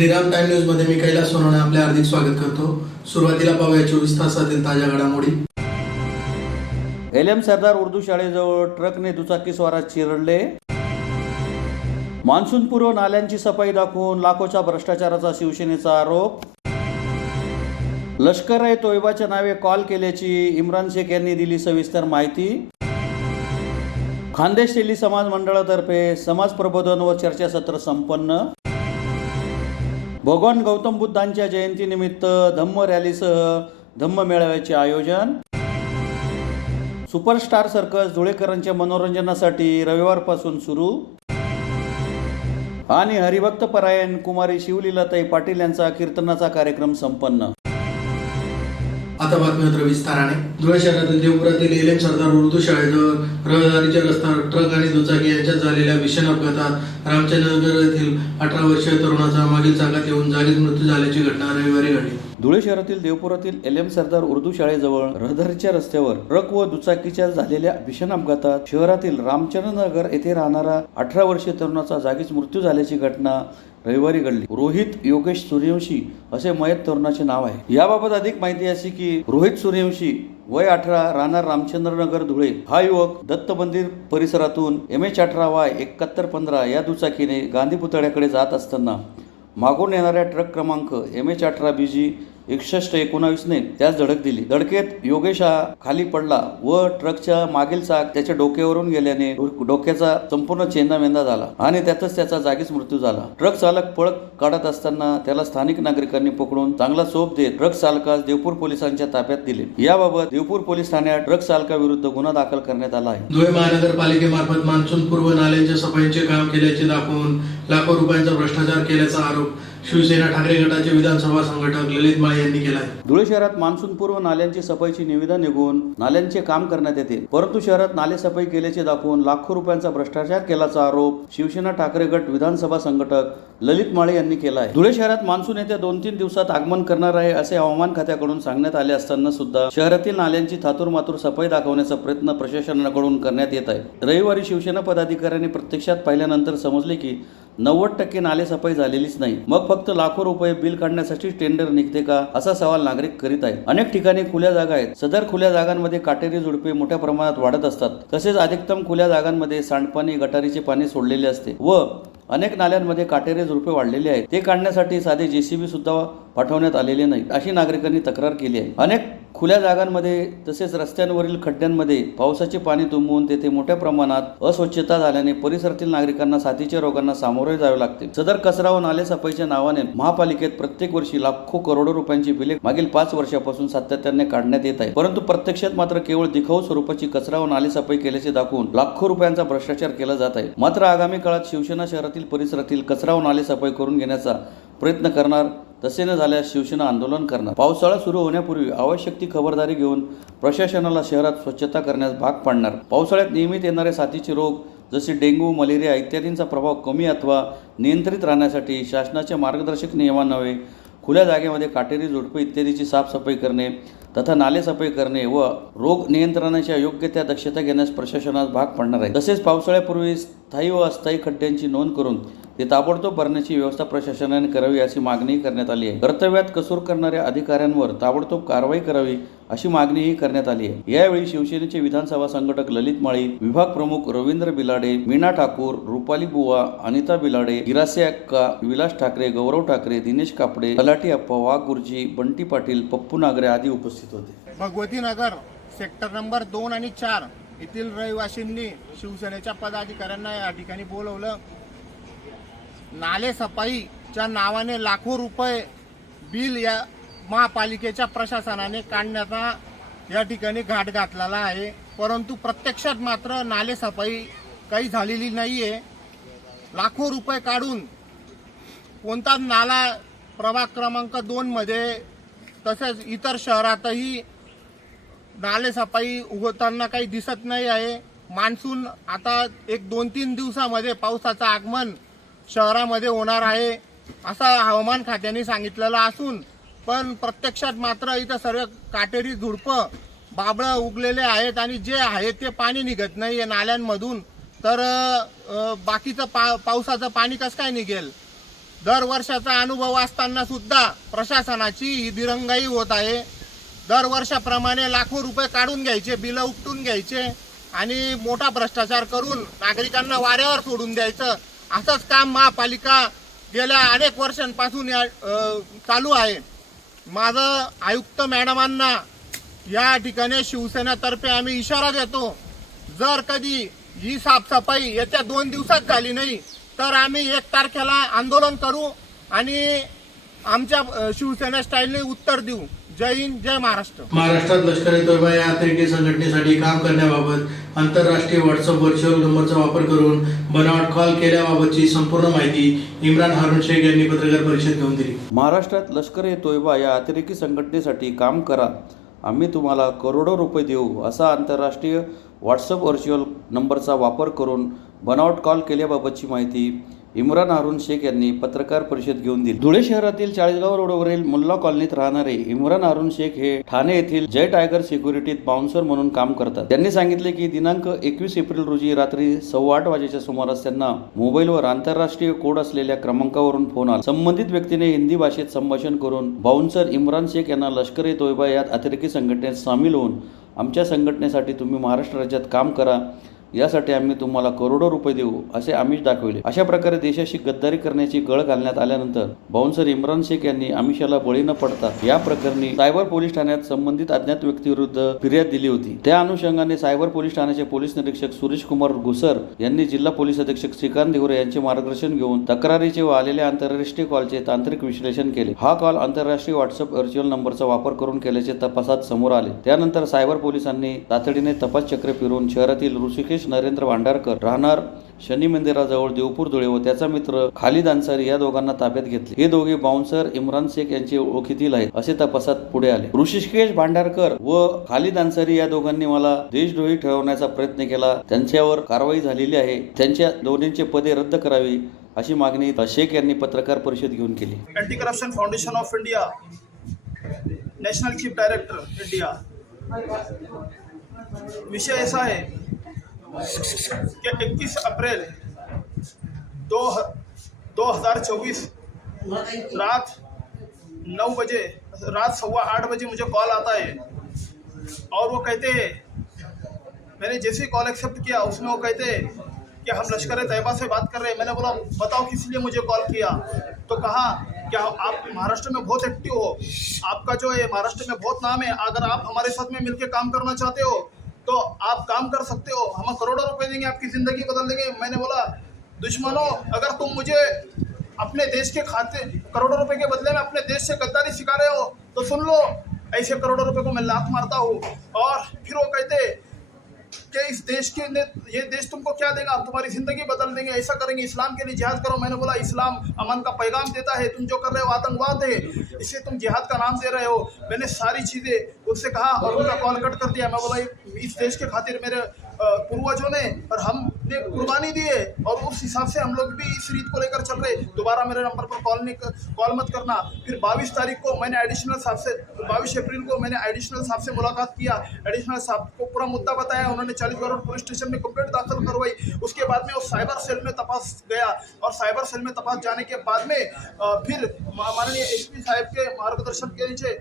Shriram time news मध्ये मी कैलास सोनवणे आपले हार्दिक स्वागत करतो। सुरुवातीला पाहूया 24 तासातील ताज्या घडामोडी। एलएम सरदार उर्दू शाळेजवळ ट्रकने दुचाकीस्वारात चिरडले। मान्सूनपूर्व नाल्यांची सफाई दाखवून लाखोचा भ्रष्टाचाराचा शिवसेनेचा आरोप। लष्कर ए तोयबाच्या नावे कॉल केल्याची इम्रान शेख यांनी दिली सविस्तर माहिती। खानदेश तेली समाज मंडळातर्फे समाज प्रबोधन व चर्चासत्र संपन्न। भगवान गौतम बुद्धांच्या जयंतीनिमित्त धम्म रॅलीसह धम्म मेळाव्याचे आयोजन। सुपरस्टार सर्कस धुळेकरांच्या मनोरंजनासाठी रविवारपासून सुरू। आणि हरिभक्त परायण कुमारी शिवलीलाताई पाटील यांचा कीर्तनाचा कार्यक्रम संपन्न। आता बातम्या विस्ताराने। धुळे शहरातील देवपुरातील एलएम सरदार उर्दू शाळेजवळ रहदारीच्या रस्त्यावर ट्रक आणि दुचाकी यांच्यात झालेल्या भीषण अपघातात रामचंद्रनगर येथील 18 वर्षीय तरुणाचा मागील चाकात येऊन जागीच मृत्यू झाल्याची घटना रविवारी घडली। धुळे शहरातील देवपुरातील एलएम सरदार उर्दू शाळेजवळ रहदारीच्या रस्त्यावर ट्रक व दुचाकीच्या झालेल्या भीषण अपघातात शहरातील रामचंद्रनगर येथे राहणारा 18 वर्षीय तरुणाचा जागीच मृत्यू झाल्याची घटना रविवारी घडली। रोहित योगेश सूर्यवंशी असे मयत तरुणाचे नाव आहे। याबाबत अधिक माहिती अशी की रोहित सूर्यवंशी वय 18 राहणार रामचंद्रनगर धुळे हा युवक दत्त मंदिर परिसरातून MH18Y 7115 या दुचाकीने गांधी पुतळ्याकडे जात असताना मागून येणाऱ्या ट्रक क्रमांक MH18BG 6119 ने त्यास धडक दिली। धडकेत योगेश हा खाली पडला व ट्रकच्या मागील चाक त्याच्या डोक्यावरून गेल्याने डोक्याचा संपूर्ण चेंदामेंदा झाला आणि त्यातच त्याचा जागीच मृत्यू झाला। ट्रक चालक पळ काढत असताना त्याला स्थानिक नागरिकांनी पकडून चांगला चोप देत ट्रक चालकास देवपूर पोलिसांच्या ताब्यात दिले। याबाबत देवपूर पोलीस ठाण्यात ट्रक चालकाविरुद्ध गुन्हा दाखल करण्यात आला आहे। धुळे महानगरपालिकेमार्फत मान्सून पूर्व नाल्यांच्या सफाईचे काम केल्याचे दाखवून लाखो रुपयांचा भ्रष्टाचार केल्याचा आरोप शिवसेना ठाकरे गटाचे विधानसभा संघटक ललित माळी यांनी केला आहे। धुळे शहरात मान्सून पूर्व नाल्यांची सफाईची निविदा निघून नाल्यांचे काम करण्यात येते, परंतु शहरात नाले सफाई केल्याचे दाखवून लाखो रुपयांचा भ्रष्टाचार केल्याचा आरोप शिवसेना ठाकरे गट विधानसभा संघटक ललित माळी यांनी केला आहे। धुळे शहरात मान्सून येत्या 2-3 दिवसात आगमन करणार आहे असे हवामान खात्याकडून सांगण्यात आले असताना सुद्धा शहरातील नाल्यांची थातूरमातूर सफाई दाखवण्याचा प्रयत्न प्रशासनाकडून करण्यात येत आहे। रविवारी शिवसेना पदाधिकाऱ्यांनी प्रत्यक्षात पाहिल्यानंतर समजले की 90% नाले सफाई झालेलीच नाही। मग फक्त लाखो रुपये बिल काढण्यासाठी टेंडर निघते का असा सवाल नागरिक करीत आहेत। अनेक ठिकाणी खुल्या जागा आहेत। सदर खुल्या जागांमध्ये काटेरी झुडपे मोठ्या प्रमाणात वाढत असतात। तसेच अधिकतम खुल्या जागांमध्ये सांडपाणी गटारीचे पाणी सोडलेले असते व अनेक नाल्यांमध्ये काटेरी झुडपे वाढलेले आहेत। ते काढण्यासाठी साधे JCB सुद्धा पाठवण्यात आलेले नाही अशी नागरिकांनी तक्रार केली आहे। अनेक खुल्या जागांमध्ये तसेच रस्त्यांवरील खड्ड्यांमध्ये पावसाचे पाणी तुंबून तेथे मोठ्या प्रमाणात अस्वच्छता झाल्याने परिसरातील नागरिकांना साथीच्या रोगांना सामोरे जावे लागते। सदर कचरा व नाले सफाईच्या नावाने महापालिकेत प्रत्येक वर्षी लाखो करोडो रुपयांची बिले मागील 5 वर्षापासून सातत्याने काढण्यात येत आहे, परंतु प्रत्यक्षात मात्र केवळ दिखाऊ स्वरूपाची कचरा व नाले सफाई केल्याचे दाखवून लाखो रुपयांचा भ्रष्टाचार केला जात आहे। मात्र आगामी काळात शिवसेना शहरातील परिसरातील कचरा व नाले सफाई करून घेण्याचा प्रयत्न करणार, तसे न झाल्यास शिवसेना आंदोलन करणार। पावसाळा सुरू होण्यापूर्वी आवश्यक ती खबरदारी घेऊन प्रशासनाला शहरात स्वच्छता करण्यास भाग पाडणार। पावसाळ्यात नियमित येणारे साथीचे रोग जसे डेंग्यू, मलेरिया इत्यादींचा प्रभाव कमी अथवा नियंत्रित राहण्यासाठी शासनाच्या मार्गदर्शक नियमान्वये खुल्या जागेमध्ये काटेरी झुडपे इत्यादीची साफसफाई करणे तथा नाले सफाई करणे व रोग नियंत्रणाच्या योग्य त्या दक्षता घेण्यास प्रशासनास भाग पडणार आहे। तसेच पावसाळ्यापूर्वी स्थायी व अस्थायी खड्ड्यांची नोंद करून ते ताबडतोब भरण्याची व्यवस्था प्रशासनाने करावी अशी मागणी करण्यात आली आहे। कर्तव्यात कसूर करणाऱ्या अधिकाऱ्यांवर ताबडतोब कारवाई करावी अशी मागणीही करण्यात आली आहे। यावेळी शिवसेनेचे विधानसभा संघटक ललित माळी, विभाग प्रमुख रवींद्र बिलाडे, मीना ठाकूर, रुपाली बुवा, अनिता बिलाडे, गिरासे अक्का, विलास ठाकरे, गौरव ठाकरे, दिनेश कापडे, तलाठी अप्पा, वाघ गुरुजी, बंटी पाटील, पप्पू नागरे आदी उपस्थित होते। भगवती नगर सेक्टर नंबर 2 आणि 4 येथील रहिवासींनी शिवसेनेच्या पदाधिकाऱ्यांना या ठिकाणी बोलवलं। नाले सफाईच्या नावाने लाखो रुपये बिल या महापालिकेच्या प्रशासनाने काढण्याचा या ठिकाणी घाट घातलेला आहे, परंतु प्रत्यक्षात मात्र नाले सफाई काही झालेली नाहीये। लाखो रुपये काढून कोणता नाला प्रभाग क्रमांक 2 मध्ये तसेच इतर शहरातही नाले सफाई उघडताना काही दिसत नाही आहे। मान्सून आता 1-2-3 दिवसामध्ये पावसाचं आगमन शहरामध्ये होणार आहे असं हवामान खात्याने सांगितलेलं असून पण प्रत्यक्षात मात्र इथं सर्व काटेरी झुडपं बाबळं उगलेले आहेत आणि जे आहे ते पाणी निघत नाही नाल्यांमधून, तर बाकीचं पावसाचं पाणी कसं काय निघेल। दर वर्षाचा अनुभव असताना सुद्धा प्रशासनाची ही दिरंगाई होत आहे. दर वर्षाप्रमाणे लाखो रुपये काढून घ्यायचे, बिलं उपटून घ्यायचे आणि मोठा भ्रष्टाचार करून नागरिकांना वाऱ्यावर सोडून द्यायचं, असंच काम महापालिका गेल्या अनेक वर्षांपासून चालू आहे. माझं आयुक्त मॅडमांना या ठिकाणी शिवसेनेतर्फे आम्ही इशारा देतो, जर कधी ही साफसफाई येत्या 2 दिवसात झाली नाही तर आम्ही 1 तारखेला आंदोलन करू आणि आमच्या शिवसेना स्टाईलने उत्तर देऊ. जय हिंद, जय महाराष्ट्र. महाराष्ट्रात लष्कर-ए-तोयबा या अतिरेकी संघटनेसाठी काम करण्याबाबत आंतरराष्ट्रीय व्हॉट्सअप व्हर्च्युअल नंबरचा वापर करून बनावट कॉल केल्याबाबतची संपूर्ण माहिती इम्रान हारून शेख यांनी पत्रकार परिषद घेऊन दिली. महाराष्ट्रात लष्कर-ए-तोयबा या अतिरेकी संघटनेसाठी काम करा, आम्ही तुम्हाला करोडो रुपये देऊ, असा आंतरराष्ट्रीय व्हॉट्सअप व्हर्च्युअल नंबरचा वापर करून बनावट कॉल केल्याबाबतची माहिती इम्रान हारून शेख यांनी पत्रकार परिषद घेऊन दिली. धुळे शहरातील चाळीसगाव रोडवरील मुल्ला कॉलनीत राहणारे इम्रान हारून शेख हे ठाणे येथील जय टायगर सिक्युरिटीत बाउन्सर म्हणून काम करतात. त्यांनी सांगितले की दिनांक 21 एप्रिल रोजी रात्री 8:15 वाजेच्या सुमारास त्यांना मोबाईलवर आंतरराष्ट्रीय कोड असलेल्या क्रमांकावरून फोन आला. संबंधित व्यक्तीने हिंदी भाषेत संभाषण करून बाउन्सर इम्रान शेख यांना लष्कर-ए-तोयबा या अतिरेकी संघटनेत सामील होऊन आमच्या संघटनेसाठी तुम्ही महाराष्ट्र राज्यात काम करा, यासाठी आम्ही तुम्हाला करोडो रुपये देऊ, असे आमिष दाखविले. अशा प्रकारे देशाशी गद्दारी करण्याची गळ घालण्यात आल्यानंतर बाउन्सर इम्रान शेख यांनी आमिषाला बळी न पडता या प्रकरणी सायबर पोलीस ठाण्यात संबंधित अज्ञात व्यक्तीविरुद्ध फिर्याद दिली होती. त्या अनुषंगाने सायबर पोलीस ठाण्याचे पोलीस निरीक्षक सुरेश कुमार घुसर यांनी जिल्हा पोलीस अधीक्षक श्रीकांत देवरे यांचे मार्गदर्शन घेऊन तक्रारीचे व आलेल्या आंतरराष्ट्रीय कॉलचे तांत्रिक विश्लेषण केले. हा कॉल आंतरराष्ट्रीय व्हॉट्सअप व्हर्च्युअल नंबरचा वापर करून केल्याचे तपासात समोर आले. त्यानंतर सायबर पोलिसांनी तातडीने तपास चक्र फिरवून शहरातील ऋषिकेश नरेंद्र भांडारकर राहणार शनी मंदिराजवळ देवपूर धुळे व त्याचा मित्र खालिद अन्सारी या दोघांना ताब्यात घेतले. हे दोघे बाउन्सर इम्रान शेख यांचे ओळखीतील आहेत असे तपासात पुढे आले. ऋषिकेश भांडारकर व खालिद अन्सारी या दोघांनी मला देशद्रोही ठरवण्याचा प्रयत्न केला, त्यांच्यावर कारवाई झालेली आहे, त्यांच्या दोन्हींचे पदे रद्द करावी अशी मागणी शेख यांनी पत्रकार परिषद घेऊन केली. Anti corruption foundation of India, national chief director India. विषय ऐसा है कि 21 अप्रैल 2024 रात 9 बजे, रात 8:15 बजे मुझे कॉल आता है और वो कहते हैं, मैंने जैसे ही कॉल एक्सेप्ट किया उसमें वो कहते हैं कि हम लश्कर-ए-तैयबा से बात कर रहे हैं. मैंने बोला बताओ किस लिए मुझे कॉल किया, तो कहा क्या आप महाराष्ट्र में बहुत एक्टिव हो, आपका जो है महाराष्ट्र में बहुत नाम है, अगर आप हमारे साथ में मिलकर काम करना चाहते हो तो आप काम कर सकते हो, हम करोड़ों रुपए देंगे, आपकी जिंदगी बदल देंगे. मैंने बोला दुश्मनों, अगर तुम मुझे अपने देश के खाते करोड़ों रुपए के बदले में अपने देश से गद्दारी सिखा रहे हो तो सुन लो, ऐसे करोड़ों रुपए को मैं लात मारता हूँ. और फिर वो कहते कि इस देश के ये देश तुमको क्या देगा, तुम्हारी जिंदगी बदल देंगे, ऐसा करेंगे, इस्लाम के लिए जिहाद करो. मैंने बोला इस्लाम अमन का पैगाम देता है, तुम जो कर रहे हो आतंकवाद है, इसे तुम जिहाद का नाम दे रहे हो. मैंने सारी चीज़ें उससे कहा और उनका कॉल कट कर दिया. मैं बोला इस देश के खातिर मेरे पूर्वजों ने और हमने कुर्बानी दी है और उस हिसाब से हम लोग भी इस रीत को लेकर चल रहे. दोबारा मेरे नंबर पर कॉल मत करना. फिर 22 तारीख को मैंने एडिशनल साहब से 22 अप्रैल को मैंने एडिशनल साहब से मुलाकात किया. एडिशनल साहब को पूरा मुद्दा बताया, उन्होंने 40 रोड पुलिस स्टेशन में कंप्लेंट दाखिल करवाई. उसके बाद में वो साइबर सेल में तपास गया और साइबर सेल में तपास जाने के बाद में फिर माननीय एसपी साहब के मार्गदर्शन के नीचे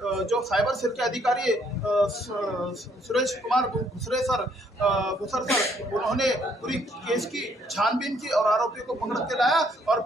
जो साइबर सेल के अधिकारी सुरेश कुमार घुसरे सर, उन्होंने पूरी केस की छानबीन की और आरोपियों को पकड़ के लाया. और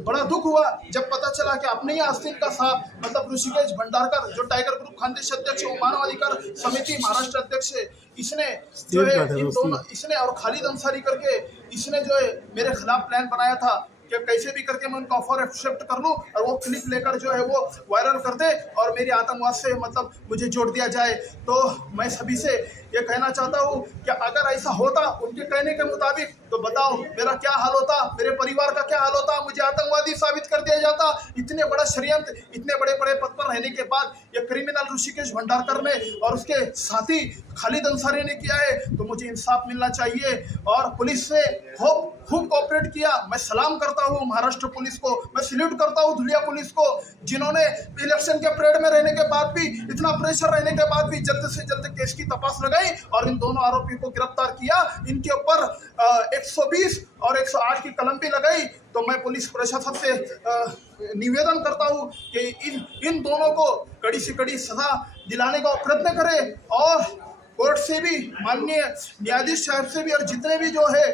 बड़ा दुख हुआ जब पता चला कि अपने ही आस्तीन का साहब मतलब ऋषिकेश भंडारकर जो टाइगर ग्रुप खानदेश अध्यक्ष मानवाधिकार समिति महाराष्ट्र अध्यक्ष है, इसने जो है इन दोनों, इसने और खालिद अंसारी करके इसने जो है मेरे खिलाफ प्लान बनाया था कि कैसे भी करके मैं उनका ऑफर एक्सेप्ट कर लूँ और वो क्लिप लेकर जो है वो वायरल कर दे और मेरी आतंकवाद से मतलब मुझे जोड़ दिया जाए. तो मैं सभी से ये कहना चाहता हूँ कि अगर ऐसा होता उनके कहने के मुताबिक तो बताओ मेरा क्या हाल होता, मेरे परिवार का क्या हाल होता, मुझे आतंकवादी साबित कर दिया जाता. था। इतने बड़ा षड्यंत्र, इतने बड़े बड़े पद पर रहने के बाद ये क्रिमिनल ऋषिकेश भंडारकर ने और उसके साथी खालिद अंसारी ने किया है, तो मुझे इंसाफ मिलना चाहिए। और पुलिस से खूब कोऑपरेट किया। मैं सलाम करता हूँ महाराष्ट्र पुलिस को, मैं सल्यूट करता हूँ धुलिया पुलिस को, जिन्होंने इलेक्शन के परेड में रहने के बाद भी, इतना प्रेशर रहने के बाद भी जल्द से जल्द केस की तपास लगाई और इन दोनों आरोपियों को गिरफ्तार किया। इनके ऊपर 120 और 108 की कलम भी लगाई। तो मैं पुलिस प्रशासन से निवेदन करता हूँ कि इन दोनों को कड़ी से कड़ी सजा दिलाने का प्रयत्न करें और कोर्ट से भी, माननीय न्यायाधीश साहब से भी और जितने भी जो है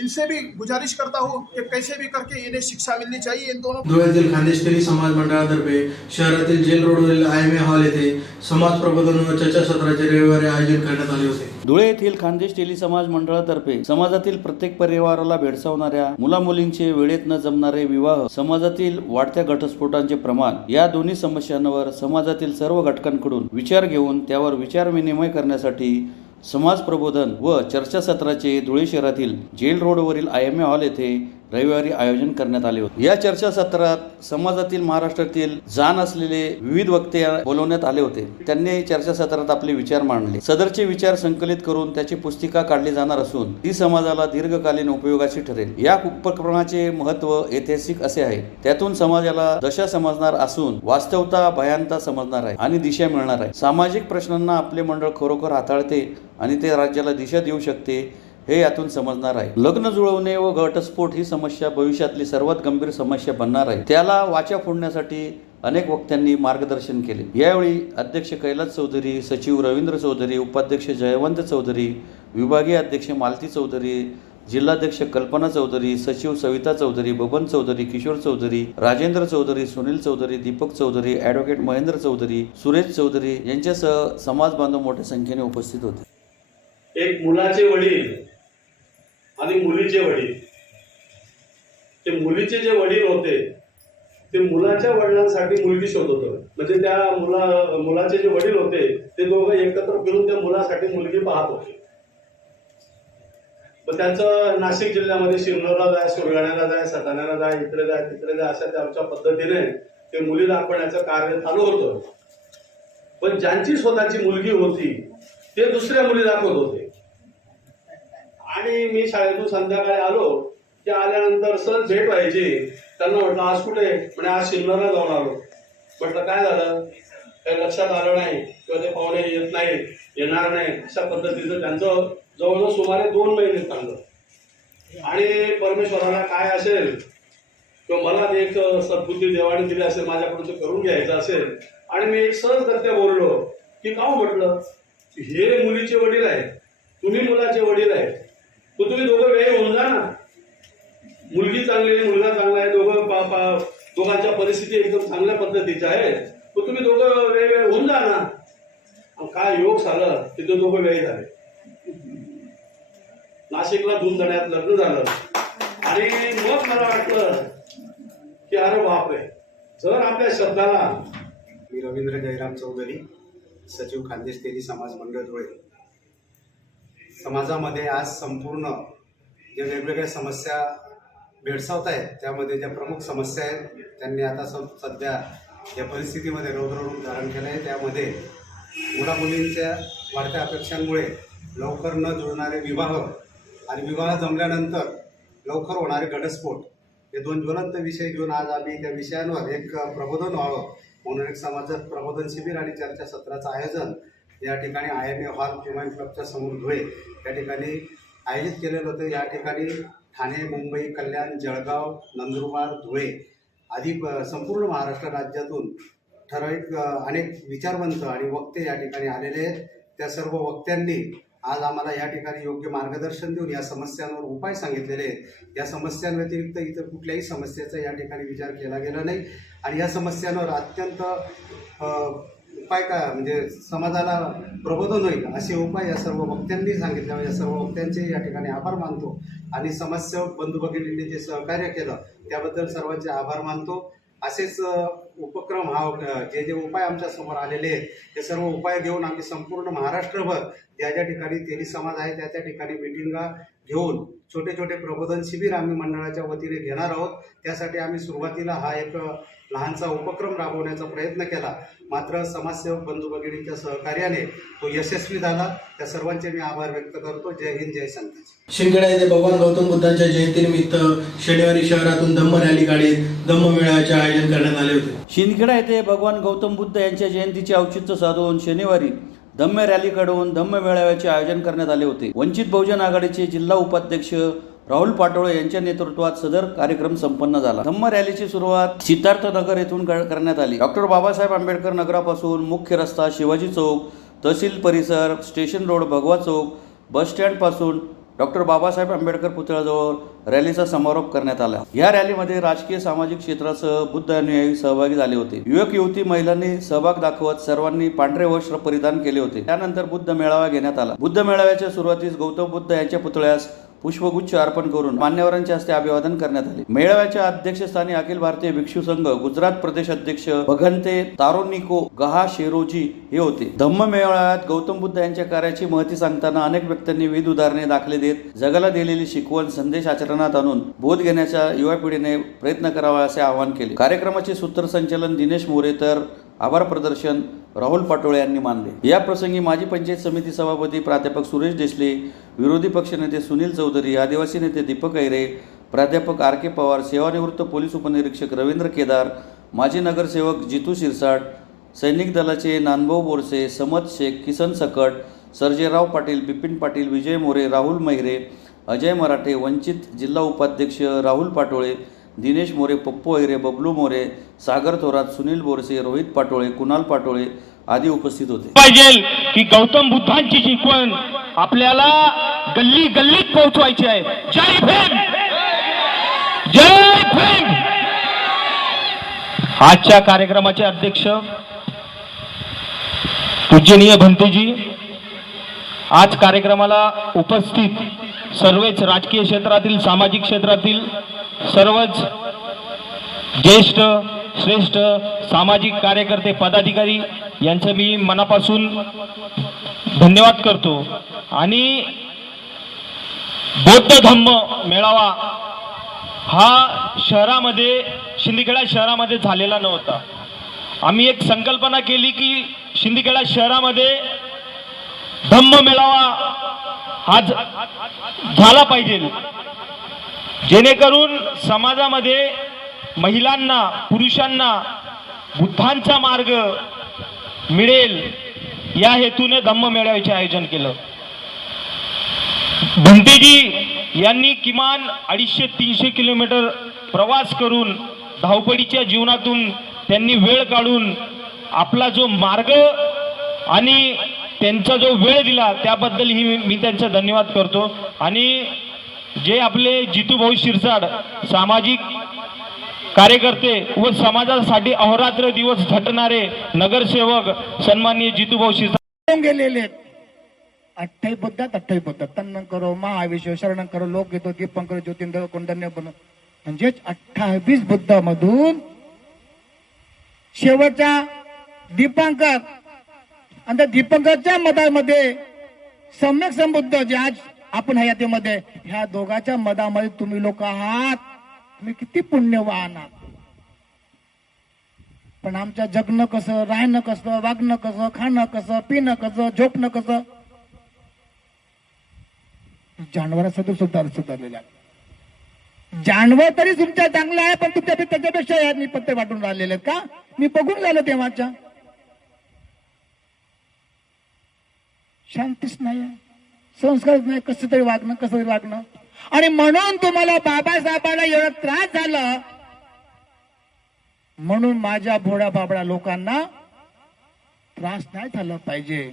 इनसे भी गुजारिश करता हूँ कि कैसे भी करके इन्हें शिक्षा मिलनी चाहिए इन दोनों। धुळ्यातील खानदेशपेली समाज मंडळातर्फे शहरातील जेल रोडवरील IMA हॉल येथे समाज प्रबोधन व चर्चा सत्राचे रविवारी आयोजन करण्यात आले होते। धुळे येथील खानदेश टेली समाज मंडळातर्फे समाजातील प्रत्येक परिवाराला भेडसावणाऱ्या मुलामुलींचे वेळेत न जमणारे विवाह, समाजातील वाढत्या घटस्फोटांचे प्रमाण या दोन्ही समस्यांवर समाजातील सर्व घटकांकडून विचार घेऊन त्यावर विचारविनिमय करण्यासाठी समाज प्रबोधन व चर्चासत्राचे धुळे शहरातील जेल रोडवरील IMA हॉल येथे रविवारी आयोजन करण्यात आले होते। या चर्चासत्रात समाजातील महाराष्ट्रातील जाण असलेले विविध वक्ते बोलवण्यात आले होते। त्यांनी चर्चासत्रात आपले विचार मांडले। सदरचे विचार संकलित करून त्याची पुस्तिका काढली जाणार असून ती समाजाला दीर्घकालीन उपयोगाची ठरेल। या उपक्रमाचे महत्त्व ऐतिहासिक असे आहे, त्यातून समाजाला दशा समजणार असून वास्तवता भयानता समजणार आहे आणि दिशा मिळणार आहे। सामाजिक प्रश्नांना आपले मंडळ खरोखर हाताळते आणि ते राज्याला दिशा देऊ शकते हे यातून समजणार आहे। लग्न जुळवणे व घटस्फोट ही समस्या भविष्यातली सर्वात गंभीर समस्या बनणार आहे, त्याला वाचा फोडण्यासाठी अनेक वक्त्यांनी मार्गदर्शन केले। यावेळी अध्यक्ष कैलास चौधरी, सचिव रवींद्र चौधरी, उपाध्यक्ष जयवंत चौधरी, विभागीय अध्यक्ष मालती चौधरी, जिल्हाध्यक्ष कल्पना चौधरी, सचिव सविता चौधरी, बबन चौधरी, किशोर चौधरी, राजेंद्र चौधरी, सुनील चौधरी, दीपक चौधरी, ॲडव्होकेट महेंद्र चौधरी, सुरेश चौधरी यांच्यासह समाज बांधव मोठ्या संख्येने उपस्थित होते। एक मुलाचे वडील आणि मुलीचे वडील, ते मुलीचे जे वडील होते ते मुलाच्या वडिलांसाठी मुलगी शोधत होते। म्हणजे त्या मुलाचे जे वडील होते ते दोघं एकत्र फिरून त्या मुलासाठी मुलगी पाहत होते। पण त्यांचं नाशिक जिल्ह्यामध्ये शिरनोरला जाय, सुरगाण्याला जाय, सटाण्याला जाय, इकडे जाय तिकडे जाय अशा त्यांच्या पद्धतीने ते मुली दाखवण्याचं कार्य चालू होतं। पण ज्यांची स्वतःची मुलगी होती ते दुसऱ्या मुली दाखवत होते। आणि मी शाळेतून संध्याकाळी आलो की आल्यानंतर सहज भेट व्हायची। त्यांना म्हटलं आज कुठे? म्हणजे आज शिरनोरला जाऊन आलो। म्हटलं काय झालं? काही लक्षात आलं नाही किंवा ते पाहुणे येत नाही, येणार नाही अशा पद्धतीचं त्यांचं जवळजवळ सुमारे 2 महिने चाललं। आणि परमेश्वराला काय असेल किंवा मला ते एक सद्बुद्धी देवाने दिली असेल, माझ्याकडून ते करून घ्यायचं असेल आणि मी एक सहजगत्या बोललो की का म्हटलं हे मुलीचे वडील आहेत, तुम्ही मुलाचे वडील आहेत, तर तुम्ही दोघं वेळ होऊन जा ना। मुलगी चांगली आहे, मुलगा चांगला आहे, दोघांच्या परिस्थिती एकदम चांगल्या पद्धतीच्या आहे, तर तुम्ही दोघं वेळ होऊन जा ना। काय योग झालं की ते दोघं वेळ झाले। नाशिकला धुमधड्यात लग्न झालं आणि मग मला वाटलं की अरे बापरे, जर आपल्या शब्दाला। मी रवींद्र जयराम चौधरी, सचिव खानदेश तेली समाज मंडळ धुळे। समाजामध्ये आज संपूर्ण जे वेगवेगळ्या समस्या भेडसावत आहेत त्यामध्ये ज्या प्रमुख समस्या आहेत त्यांनी आता सध्या या परिस्थितीमध्ये रौद्ररूप धारण केलं आहे। त्यामध्ये मुलामुलींच्या वाढत्या अपेक्षांमुळे लवकर न जुळणारे विवाह आणि विवाह जमल्यानंतर लवकर होणारे घटस्फोट हे 2 ज्वलंत विषय घेऊन आज आम्ही त्या विषयांवर एक प्रबोधन व्हावं म्हणून एक समाज प्रबोधन शिबिर आणि चर्चासत्राचं आयोजन या ठिकाणी IMA हॉल ह्युमन क्लबच्या समोर धुळे या ठिकाणी आयोजित केलेलं होतं। या ठिकाणी ठाणे, मुंबई, कल्याण, जळगाव, नंदुरबार, धुळे आदी संपूर्ण महाराष्ट्र राज्यातून ठराविक अनेक विचारवंत आणि वक्ते या ठिकाणी आलेले आहेत। त्या सर्व वक्त्यांनी आज आम्हाला या ठिकाणी योग्य मार्गदर्शन देऊन या समस्यांवर उपाय सांगितलेले आहेत। या समस्यांव्यतिरिक्त इतर कुठल्याही समस्येचा या ठिकाणी विचार केला गेला नाही आणि या समस्यांवर अत्यंत उपाय काय म्हणजे समाजाला प्रबोधन होईल असे उपाय या सर्व वक्त्यांनी सांगितल्यावर या सर्व वक्त्यांचे या ठिकाणी आभार मानतो आणि समस्या बंधू भगिनींनी जे सहकार्य केलं त्याबद्दल सर्वांचे आभार मानतो। असेच उपक्रम जे उपाय आमच्या समोर आलेले आहेत ते सर्व उपाय घेऊन आम्ही संपूर्ण महाराष्ट्रभर ज्या ज्या ठिकाणी तेली समाज आहे त्या ठिकाणी मिटिंगा घेऊन छोटे छोटे प्रबोधन शिबिर आम्ही मंडळाच्या वतीने घेणार आहोत. त्यासाठी आम्ही सुरुवातीला हा एक लहानसा उपक्रम राबवण्याचा प्रयत्न केला, मात्र समाजसेवक बंधू भगिनींच्या सहकार्याने तो यशस्वी झाला. त्या सर्वांचे मी आभार व्यक्त करतो. जय हिंद, जय संताजी. शिंदखेडा येथे भगवान गौतम बुद्धांच्या जयंतीनिमित्त शनिवारी शहरातून धम्म रॅली काढीत धम्म मेळाव्याचे आयोजन करण्यात आले होते. शिंदखेडा येथे भगवान गौतम बुद्ध यांच्या जयंतीचे औचित्य साधून शनिवारी धम्म रॅली काढून धम्म मेळाव्याचे आयोजन करण्यात आले होते. वंचित बहुजन आघाडीचे जिल्हा उपाध्यक्ष राहुल पाटोळे यांच्या नेतृत्वात सदर कार्यक्रम संपन्न झाला. धम्म रॅलीची सुरुवात सिद्धार्थ नगर येथून करण्यात आली. डॉक्टर बाबासाहेब आंबेडकर नगरापासून मुख्य रस्ता, शिवाजी चौक, तहसील परिसर, स्टेशन रोड, भगवा चौक, बस स्टँड पासून डॉक्टर बाबासाहेब आंबेडकर पुतळ्याजवळ रॅलीचा समारोप करण्यात आला. या रॅलीमध्ये राजकीय, सामाजिक क्षेत्रासह बुद्ध अनुयायी सहभागी झाले होते. युवक युवती, महिलांनी सहभाग दाखवत सर्वांनी पांढरे वस्त्र परिधान केले होते. त्यानंतर बुद्ध मेळावा घेण्यात आला. बुद्ध मेळाव्याच्या सुरुवातीस गौतम बुद्ध यांच्या पुतळ्यास पुष्पगुच्छ अर्पण करून मान्यवरांच्या हस्ते अभिवादन करण्यात आले. मेळाव्याच्या अध्यक्षस्थानी अखिल भारतीय भिक्षू संघ गुजरात प्रदेश अध्यक्ष भगंते तारोनिको गहा शेरोजी हे होते. धम्म मेळाव्यात गौतम बुद्ध यांच्या कार्याची महती सांगताना अनेक व्यक्तींनी विविध उदाहरणे दाखले देत जगाला दिलेली शिकवण संदेश आचरणात आणून बोध घेण्याचा युवा पिढीने प्रयत्न करावा असे आवाहन केले. कार्यक्रमाचे सूत्रसंचालन दिनेश मोरे तर आभार प्रदर्शन राहुल पाटोळे यांनी मानले. या प्रसंगी माजी पंचायत समिती सभापती प्राध्यापक सुरेश देसले, विरोधी पक्षनेते सुनील चौधरी, आदिवासी नेते दीपक ऐरे, प्राध्यापक आर के पवार, सेवानिवृत्त पोलीस उपनिरीक्षक रवींद्र केदार, माजी नगरसेवक जितू शिरसाट, सैनिक दलाचे नानभाऊ बोरसे, समद शेख, किसन सकट, सर्जेराव पाटील, बिपिन पाटील, विजय मोरे, राहुल महिरे, अजय मराठे, वंचित जिल्हा उपाध्यक्ष राहुल पाटोळे, दिनेश मोरे, पप्पू ऐरे, बबलू मोरे, सागर थोरात, सुनील बोरसे, रोहित पाटोळे, कुणाल पाटोळे आदी उपस्थित होते. पाहिजे की गौतम बुद्धांची शिकवण आपल्याला गल्ली गल्लीत पोहोचवायची आहे. जय भीम, जय भीम. आजच्या कार्यक्रमाचे अध्यक्ष पूजनीय भंतेजी, आज कार्यक्रमाला उपस्थित सर्वच राजकीय क्षेत्रातील, सामाजिक क्षेत्रातील सर्वच ज्येष्ठ श्रेष्ठ सामाजिक कार्यकर्ते, पदाधिकारी यांचं मी मनापासून धन्यवाद करतो. आणि बौद्ध धम्म मेळावा हा शहरामध्ये, शिंदखेडा शहरामध्ये झालेला नव्हता. आम्ही एक संकल्पना केली की शिंदखेडा शहरामध्ये धम्म मेळावा हा झाला पाहिजे, जेणेकरून समाजामध्ये महिलांना, पुरुषांना बुद्धांचा मार्ग मिळेल, या हेतूने धम्म मेळाव्याचे आयोजन केलं. भंतेजी यांनी किमान 250-300 किलोमीटर प्रवास करून, धावपळीच्या जीवनातून त्यांनी वेळ काढून आपला जो मार्ग आणि त्यांचा जो वेळ दिला त्याबद्दल मी त्यांचा धन्यवाद करतो. आणि जे आपले जितूभाऊ शिरसाट सामाजिक कार्यकर्ते व समाजासाठी अहोरात्र दिवस झटणारे नगरसेवक सन्माननीय जितूभाऊ शिरसाट गेलेले अठ्ठाई बुद्ध तन्न करो, महाविश्व शरण करो, लोक घेतो दीपंकर ज्योतिंद्र कोंडन्य बन, म्हणजेच 28 बुद्ध मधून शेवटच्या दीपांकर आणि त्या दीपंकरच्या मतामध्ये सम्यक संबुद्ध जे आज आपण हयातीमध्ये, ह्या दोघांच्या मतामध्ये तुम्ही लोक आहात. तुम्ही किती पुण्यवान आहात. पण आमच्या जगणं कसं, राहणं कसं, वागणं कसं, खाणं कसं, पिणं कसं, झोपणं कसं, जानवरासाठी सुधारलेलं आहे. जानवर तरी तुमच्या चांगलं आहे, पण तुमच्या त्याच्यापेक्षा यांनी पत्ते वाटून राहिलेले का? मी बघून झालं तेव्हाच्या. शांतीच नाही, संस्कारच नाही, कसं तरी वागणं. आणि म्हणून तुम्हाला बाबासाहेबांना एवढा त्रास झाला, म्हणून माझ्या भोळ्या बाबड्या लोकांना त्रास नाही झाला पाहिजे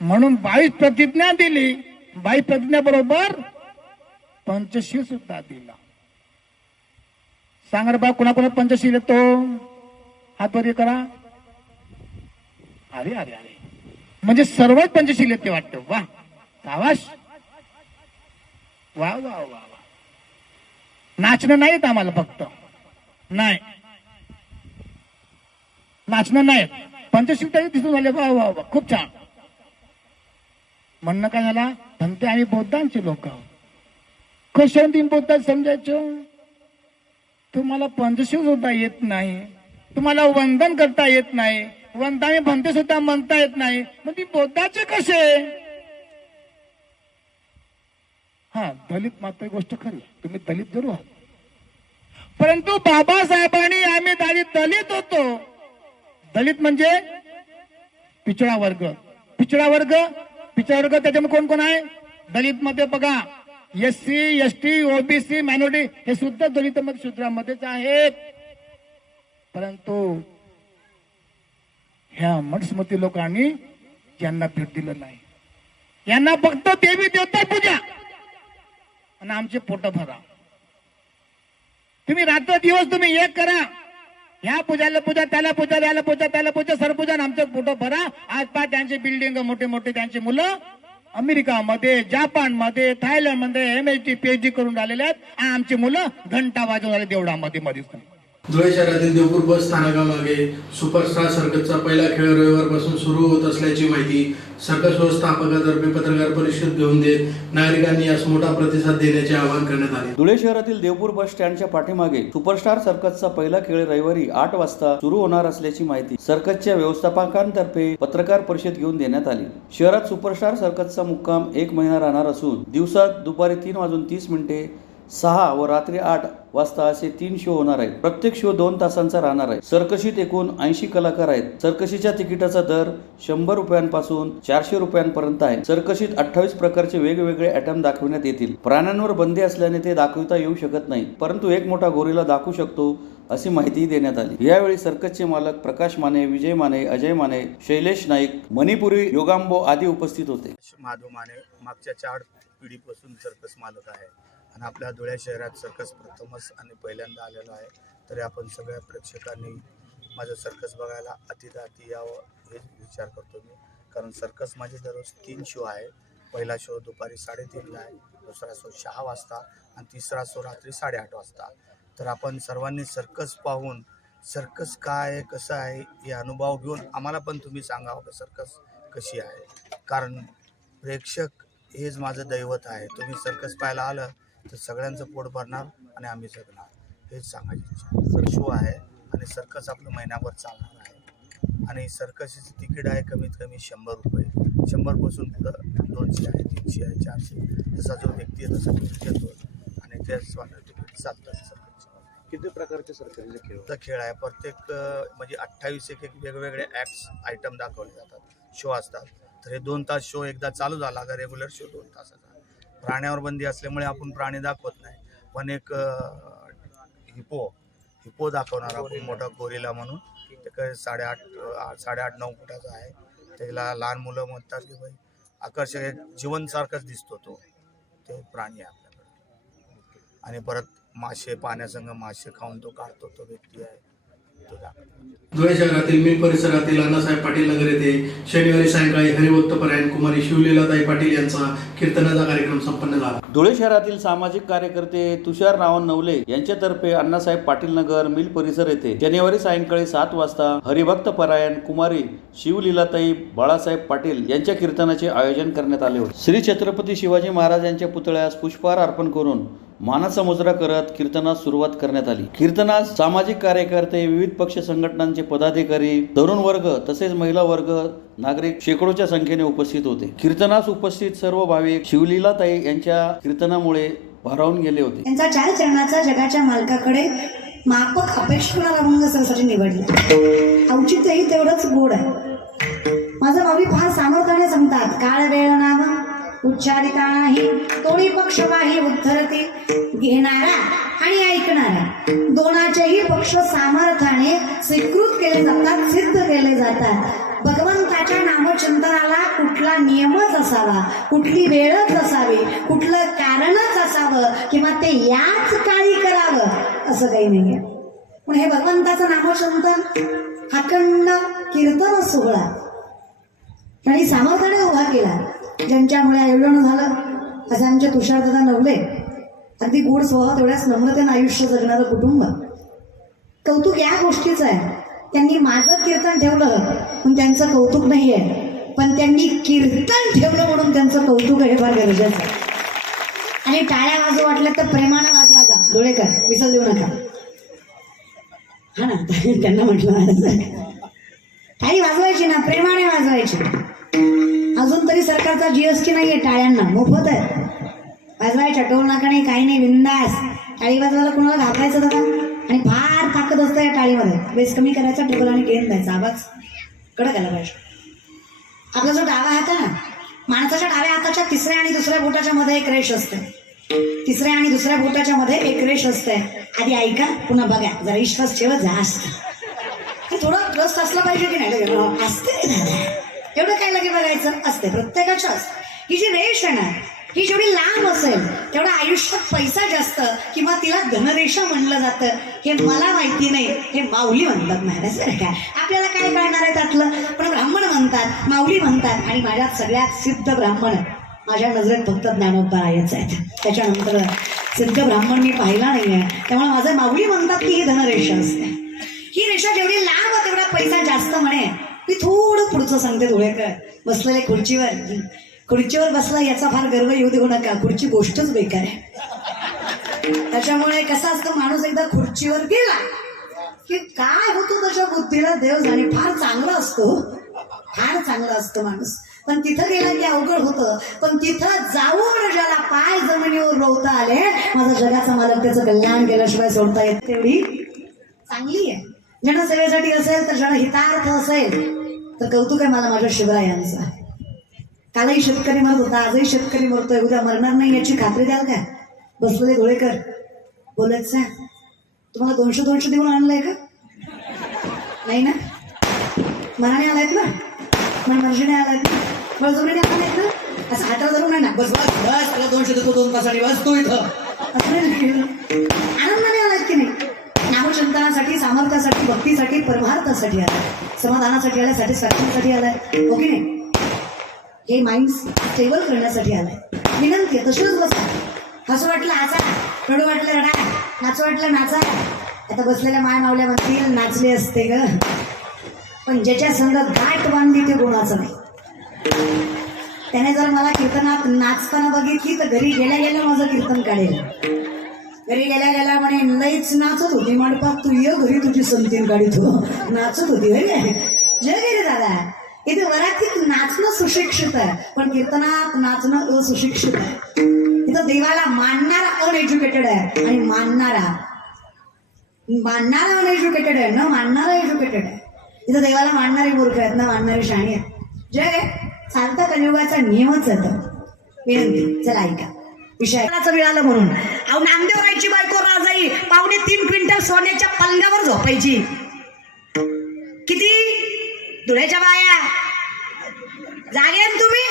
म्हणून 22 प्रतिज्ञा दिली. 22 प्रतिज्ञेबरोबर पंचशील सुद्धा दिला. सांगा बा, कुणा पंचशील येतो? हात वर करा. अरे अरे अरे, म्हणजे सर्वच पंचशील येते वाटतं. वा, सावाश, वा वा वा वा. नाचणं नाही येत आम्हाला, फक्त नाही नाचणं नाही, पंचशील तरी दिसून झाले. वा वा वा, खूप छान. म्हणणं काय झाला? भंते आणि बौद्धांचे लोक, कशाने तुम्ही बोलतात समजायचं? तुम्हाला पंचशील सुद्धा येत नाही, तुम्हाला वंदन करता येत नाही, वंदाने म्हणते सुद्धा म्हणता येत नाही, मग ती बोलताचे कसे? हा, दलित मात्र गोष्ट खरी, तुम्ही दलित जरूर आहात, परंतु बाबासाहेबांनी आम्ही दलित होतो. दलित म्हणजे पिछडा वर्ग. पिछडा वर्ग त्याच्यामध्ये कोण कोण आहे? दलित मध्ये बघा, SC, ST, OBC, मायनॉरिटी हे सुद्धा दलित शूद्रामध्येच आहेत. परंतु ह्या मठस्मृती लोकांनी यांना भेट दिलं नाही. यांना फक्त देवी देवता पूजा आणि आमचे पोट भरा. तुम्ही रात्र दिवस तुम्ही एक करा, ह्या पूजाला पूजा, त्याला पूजा, याला पूजा, त्याला पूजा, सरपूजा, आमचं पोट भरा. आज पहा त्यांचे बिल्डिंग मोठे मोठे, त्यांची मुलं अमेरिकामध्ये, जपानमध्ये, थायलंडमध्ये MHD PhD करून राहिलेले आहेत. आणि आमची मुलं घंटा वाजवून आले देवळामध्ये मध्येच. धुळे शहरातील देवपूर बस स्थानकामागे सुपरस्टार सर्कसचा पहिला खेळ रविवारपासून सुरू होत असल्याची माहिती सर्कस व्यवस्थापकातर्फे पत्रकार परिषद घेऊन देत नागरिकांनी यास मोठा प्रतिसाद देण्याचे आवाहन करण्यात आले. धुळे शहरातील देवपूर बस स्टँडच्या पाठीमागे सुपरस्टार सर्कसचा पहिला खेळ रविवारी 8 वाजता सुरू होणार असल्याची माहिती सर्कसच्या व्यवस्थापकांतर्फे पत्रकार परिषद घेऊन देण्यात आली. शहरात सुपरस्टार सर्कसचा मुक्काम 1 महिना राहणार असून दिवसात दुपारी 3:30 6 व रात्री 8 वाजता असे 3 शो होणार आहेत. प्रत्येक शो 2 तासांचा राहणार आहे. सर्कशीत एकूण 80 कलाकार आहेत. सर्कशीच्या तिकिटाचा दर 100 रुपयांपासून 400 रुपयांपर्यंत आहे. सर्कशीत 28 प्रकारचे वेगवेगळे आयटम दाखवण्यात येतील. प्राण्यांवर बंदी असल्याने ते दाखविता येऊ शकत नाही, परंतु एक मोठा गोरिला दाखवू शकतो अशी माहिती देण्यात आली. यावेळी सर्कसचे मालक प्रकाश माने, विजय माने, अजय माने, शैलेश नाईक, मणिपुरी योगांबो आदी उपस्थित होते. माधव माने मागच्या 4 पिढीपासून सर्कस मालक आहे आणि आपल्या धुळे शहरात सर्कस प्रथमच आणि पहिल्यांदा आलेलो आहे. तरी आपण सगळ्या प्रेक्षकांनी माझं सर्कस बघायला अति यावं हे विचार करतो मी. कारण सर्कस माझे दररोज 3 शो आहे. पहिला शो दुपारी 3:30ला आहे, दुसरा शो 6 वाजता आणि तिसरा शो रात्री 8:30 वाजता. तर आपण सर्वांनी सर्कस पाहून सर्कस काय आहे, कसं आहे हे अनुभव घेऊन आम्हाला पण तुम्ही सांगावं की सर्कस कशी आहे. कारण प्रेक्षक हेच माझं दैवत आहे. तुम्ही सर्कस पाहायला आलं तर सगळ्यांचं पोट भरणार आणि आम्ही जगणार, हेच सांगायची इच्छा. शो आहे आणि सर्कस आपलं महिनाभर चालणार आहे आणि सर्कसची तिकीट आहे कमीत कमी 100 रुपये. 100पासून पुढं 200 आहे, 300 आहे, 400. जसा जो व्यक्ती आहे तसं तिकीट घेतो आणि त्याच तिकीट चालतात. सर्कसचे किती प्रकारचे सर्कसचे खेळ आहे. प्रत्येक म्हणजे 28 एक वेगवेगळे ॲक्ट्स आयटम दाखवले जातात, शो असतात. तर हे 2 तास शो एकदा चालू झाला का रेग्युलर शो 2 तासाचा. प्राण्यावर बंदी असल्यामुळे आपण प्राणी दाखवत नाही, पण एक हिपो दाखवणार आपण, मोठा गोरिला म्हणून. ते काही 8.5-9 फुटाचा आहे. त्याला लहान मुलं म्हणतात की भाई आकर्षक एक जीवनसारखाच दिसतो तो प्राणी आहे आपल्याकडे. आणि परत मासे, पाण्यासंग मासे खाऊन तो काढतो तो व्यक्ती आहे, तो दाखवतो. धुळे शहरातील मिल परिसरातील अण्णासाहेब पाटील नगर येथे शनिवारी सायंकाळी हरिभक्तपरायण कुमारी शिवलीलाताई पाटील यांचा कीर्तनाचा कार्यक्रम संपन्न झाला. धुळे शहरातील सामाजिक कार्यकर्ते तुषार रावण नवले यांच्यातर्फे अण्णासाहेब पाटील नगर मिल परिसर येथे शनिवारी सायंकाळी 7 वाजता हरिभक्तपरायण कुमारी शिवलीलाताई बाळासाहेब पाटील यांच्या कीर्तनाचे आयोजन करण्यात आले होते. श्री छत्रपती शिवाजी महाराज यांच्या पुतळ्यास पुष्पहार अर्पण करून मानाचा मुजरा करत कीर्तनास सुरुवात करण्यात आली. कीर्तनास सामाजिक कार्यकर्ते, विविध पक्ष संघटनांचे पदाधिकारी, तरुण वर्ग तसेच महिला वर्ग, नागरिक शेकडोच्या संख्येने उपस्थित होते. कीर्तनास उपस्थित सर्व भाविक शिवलीलाताई यांच्या कीर्तनामुळे भारावून गेले होते. त्यांचा 4 चरणाचा जगाच्या मालकाकडे माफक अपेक्षेला अभंग सहसाठी निवडला. औचित्यही तेवढंच गोड आहे. माझं माऊली फार सामर्थ्याने सांगतात, काळ वेळ नाम उच्चारिका नाही, तोळी पक्ष काही उद्धरते, घेणारा आणि ऐकणारा दोनाचेही पक्ष सामर्थ्याने स्वीकृत केले जातात, सिद्ध केले जातात. भगवंताच्या नामचिंतनाला कुठला नियमच असावा, कुठली वेळच असावी, कुठलं कारणच असावं किंवा ते याच काळी करावं असं काही नाहीये. पण हे भगवंताचं नामचिंतन अखंड कीर्तन सोहळा आणि सामर्थ्याने उभा केला, ज्यांच्यामुळे आयोजन झालं. असे आमचे तुषारदादा नवले, अगदी गोड स्वभाव, तेवढ्याच नम्रतेनं आयुष्य जगणारं कुटुंब. कौतुक या गोष्टीचं आहे, त्यांनी माझं कीर्तन ठेवलं पण त्यांचं कौतुक नाही आहे, पण त्यांनी कीर्तन ठेवलं म्हणून त्यांचं कौतुक हे फार गरजेचं आहे. आणि टाळ्या वाजू वाटल्या तर प्रेमानं वाजवा जा. धुळेकर विसर देऊ नका. हा ना त्यांना म्हटलं टाळी वाजवायची ना, प्रेमाने वाजवायची. अजून तरी सरकारचा जीएसटी नाहीये टाळ्यांना, मोफत आहे. वाजवायच्या, टोल नाका नाही, काही नाही, बिंदास. टाळी वाजवायला कोणाला घाबरायचं दादा? आणि फार ताकद असतं या टाळीमध्ये. बेस कमी करायचा, टेबल आणि गेम द्यायचा, आवाज कडक आला पाहिजे. आपला जो डावा हात आहे ना, माणसाच्या डाव्या हाताच्या तिसऱ्या आणि दुसऱ्या बोटाच्या मध्ये एक रेष असते. तिसऱ्या आणि दुसऱ्या बोटाच्या मध्ये एक रेष असते. आधी ऐका, पुन्हा बघा, जरा विश्वास ठेवत जा. असतं थोडं ट्रस्ट असलं पाहिजे की नाही? असते एवढं काय लगे बघायचं असते प्रत्येकाच्याच. ही जी रेष आहे ना, ही जेवढी लांब असेल तेवढा आयुष्यात पैसा जास्त, किंवा तिला धनरेषा म्हणलं जातं. हे मला माहिती नाही, हे माऊली म्हणतात. नाही असं काय, आपल्याला काय कळणार आहे त्यातलं? पण ब्राह्मण म्हणतात, माऊली म्हणतात. आणि माझ्यात सगळ्यात सिद्ध ब्राह्मण माझ्या नजरेत फक्त ज्ञानोबरायच आहेत. त्याच्यानंतर सिद्ध ब्राह्मण मी पाहिला नाहीये. त्यामुळे माझं माऊली म्हणतात की ही धनरेषा असते. ही रेषा जेवढी लांब तेवढा पैसा जास्त म्हणे. मी थोडं पुढचं सांगते. धुळेकर बसलेले खुर्चीवर बसला याचा फार गर्व येऊ देऊ नका. खुर्ची गोष्टच बेकार आहे. त्याच्यामुळे कसं असतं, माणूस एकदा खुर्चीवर गेला की काय होतो त्याच्या बुद्धीला देव जाणे. फार चांगला असतो, फार चांगला असतो माणूस, पण तिथं गेला की अवघड होतं. पण तिथं जाऊन ज्याला पाय जमिनीवर रोवता आले, माझा जगाचा मालक त्याचं कल्याण केल्याशिवाय सोडता येत तेवढी चांगली आहे. जनसेवेसाठी असेल तर, जनहितार्थ असेल तर कौतुक आहे मला माझ्या शिवरायांचं. कालही शेतकरी मरत होता, आजही शेतकरी मरतोय, उद्या मरणार नाही याची खात्री द्याल काय? बसलेले धुळेकर बोलायचं, तुम्हाला 200 देऊन आणलंय का? नाही ना, मनाने आलायत ना, मनमर्जीने आलायत ना, बळजबरीने आलायत ना. असं हाताला धरून नाही ना, बस बस बस तुला 200 देतो 2 तासाने, बस तू इथं, असं नाही. आनंदाने आलायत की नाही? नामचिंतनासाठी, सामर्थ्यासाठी, भक्तीसाठी, परमार्थासाठी आलाय, समाधानासाठी आलाय, सॅटिस्फॅक्शनसाठी आलाय, हो की नाही? हे माइंड स्टेबल करण्यासाठी आलाय. विनंती आहे तशीच बसा. हसू वाटलं हसा, रडू वाटलं रडा, नाचू वाटलं नाचा. आता बसलेल्या माय मावल्या म्हणतील नाचले असते ग, पण ज्याच्या संग गाठ बांधली ते गुणाचं नाही. त्याने जर मला कीर्तनात नाचताना बघितली तर घरी गेल्या गेल्या माझं कीर्तन काढेल. घरी गेल्या गेल्या म्हणे लईच नाचत होती मंडपात, तू ये घरी तुझी संतीन काढीत हो. नाचत होती होय जय गिरी दादा. इथे वरातीत नाचणं सुशिक्षित आहे, पण कीर्तनात नाचणं असुशिक्षित आहे. इथं देवाला मानणारा अनएज्युकेटेड आहे, आणि मानणारा अनएज्युकेटेड आहे, न मानणारा एज्युकेटेड आहे. इथं देवाला मानणारे मूर्ख आहेत, न मानणारे शहाणी आहेत. जय चालता कलियुगाचा नियमच आहे तो. विनंती, चला ऐका विषयाचं मिळालं म्हणून. अहो नामदेवरायची बायको राजाई 2.5 क्विंटल सोन्याच्या पल्ल्यावर झोपायची. किती धुळ्याच्या बाया जागे तुम्ही?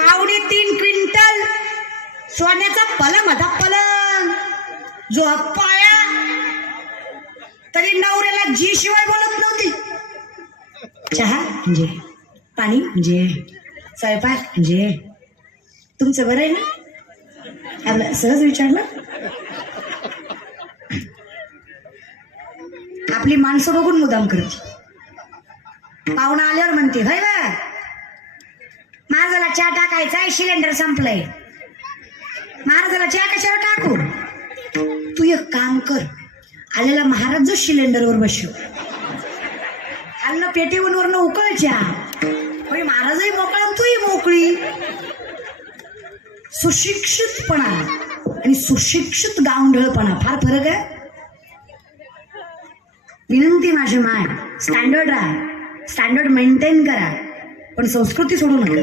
2.5 क्विंटल सोन्याचा पलंग होता, पलंग झोपाया. तरी नवऱ्याला जी शिवाय बोलत नव्हती. चहा म्हणजे, पाणी म्हणजे, स्वयंपाक म्हणजे. तुमचं बरं आहे ना? आपलं सहज विचारलं. आपली माणसं बघून मुदाम करते. पाहुणा आल्यावर म्हणते होय बा महाराजाला चहा टाकायचा आहे, सिलेंडर संपलंय. महाराजाला चहा कशावर टाकू? तू एक काम कर, आलेला महाराज जो सिलेंडरवर बसव, खाल्लं पेटीवरनं उकळ चहा. महाराजही मोकळा, तूही मोकळी. सुशिक्षितपणा आणि सुशिक्षित गावंढळपणा फार फरक आहे. विनंती माझी माय, स्टँडर्ड राहा, स्टँडर्ड मेंटेन करा, पण संस्कृती सोडू नका.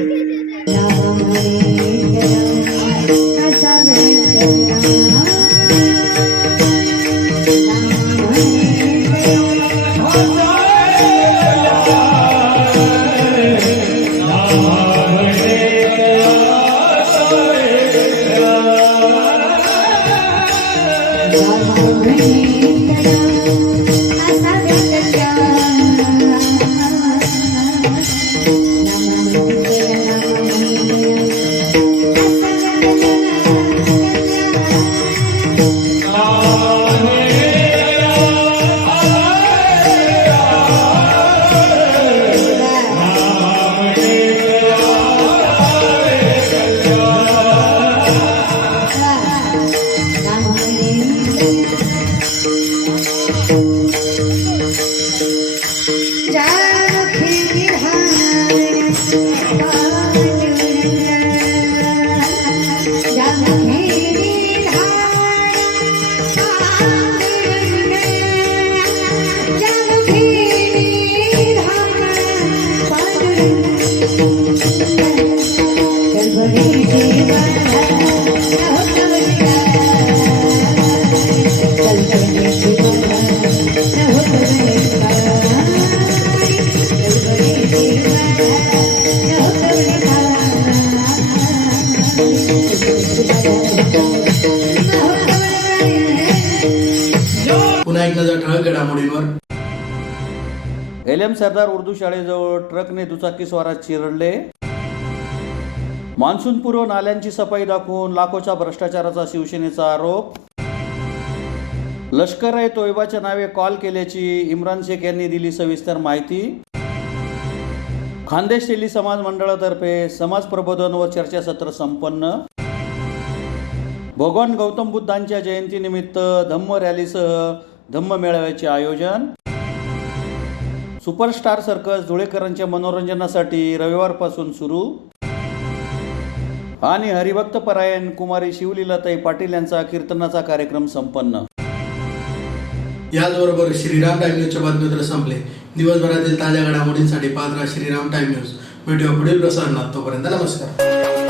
पुन्हा एक नजर ठळक घडामोडींवर. LM सरदार उर्दू शाळेजवळ ट्रकने दुचाकीस्वारात चिरडले. मान्सूनपूर्व नाल्यांची सफाई दाखवून लाखोच्या भ्रष्टाचाराचा शिवसेनेचा आरोप. लष्कर ए तोयबाच्या नावे कॉल केल्याची इम्रान शेख यांनी दिली सविस्तर माहिती. खानदेश तेली समाज मंडळातर्फे समाज प्रबोधन व चर्चासत्र संपन्न. भगवान गौतम बुद्धांच्या जयंतीनिमित्त धम्म रॅलीसह धम्म मेळाव्याचे आयोजन. सुपरस्टार सर्कस धुळेकरांच्या मनोरंजनासाठी रविवारपासून सुरू. आणि हरिभक्त परायण कुमारी शिवलीलाताई पाटील यांचा कीर्तनाचा कार्यक्रम संपन्न. याचबरोबर श्रीराम टाइम न्यूजचे बातमीपत्र संपले. दिवसभरातील ताज्या घडामोडींसाठी पाहत राहा श्रीराम टाइम न्यूज. भेटूया पुढील प्रसारणात. तोपर्यंत नमस्कार.